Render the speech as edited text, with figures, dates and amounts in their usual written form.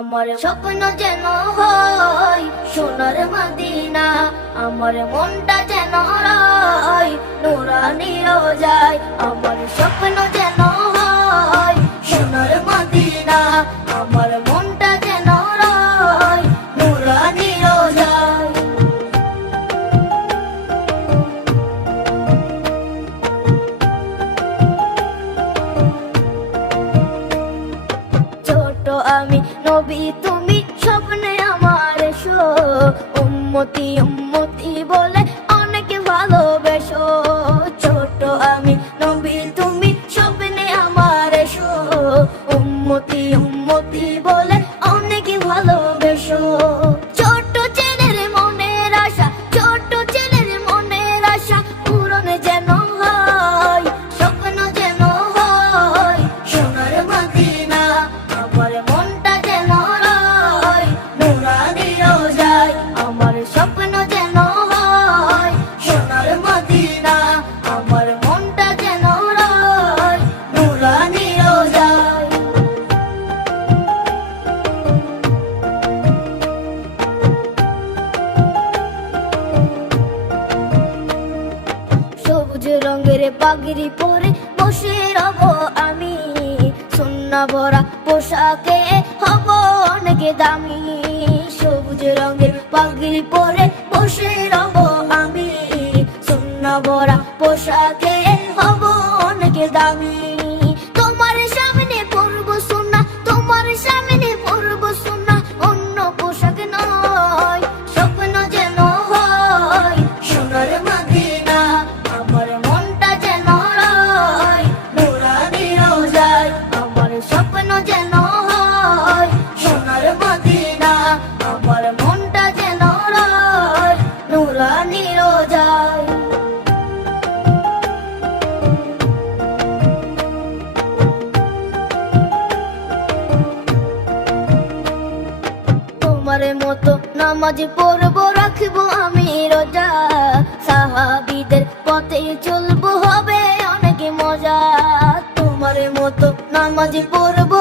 আমার স্বপ্ন যেন হয় সোনার মদিনা, আমার মনটা যেন হয় নুরানি রোজায়। আমার স্বপ্ন যেন হয় সোনার মদিনা, আমার মনটা যেন হয় নুরানি রোজায়। ছোট আমি নবী তুমি স্বপ্নে আমার এসো, উম্মতি উম্মতি বলে অনেক ভালোবেসো। ছোট আমি নবী তুমি স্বপ্নে আমার এসো, উম্মতি উম্মতি বলে অনেক ভালোবেসো। ছোট ছেলের মনের আশা, ছোট ছেলের মনের আশা পূরণ যেন হয়, স্বপ্ন যেন হয় সোনার মদিনা, আমার মনটা যেন হয় নুরানি রোজায়। আমার স্বপ্ন যেন হয় সোনার মদিনা, আমার মনটা যেন হয় নুরানি রোজায়। সবুজ রঙের পাগড়ি পরে বসে রব আমি, সুন্নাহ ভরা পোশাকে হব অনেক দামি। সবুজ রঙের পাগড়ি পরে বসে রব আমি, সুন্নাহ ভরা পোশাকে হব অনেক দামি। তোমার সামনে পরব সুন্নাহ, তোমার সামনে পরব সুন্নাহ, অন্য পোশাক নয়, স্বপ্ন যেন হয় সোনার মদিনা, আমার মনটা যেন হয় নুরানি রোজায়। আমার স্বপ্ন যেন হয় সোনার মদিনা, আমার মনটা যেন হয় নুরানি রোজায়। তোমার মতো নামাজ পড়বো রাখবো আমি রোজা, সাহাবীদের পথে চলবো হবে অনেক মজা। তোমার মতো নামাজ পড়বো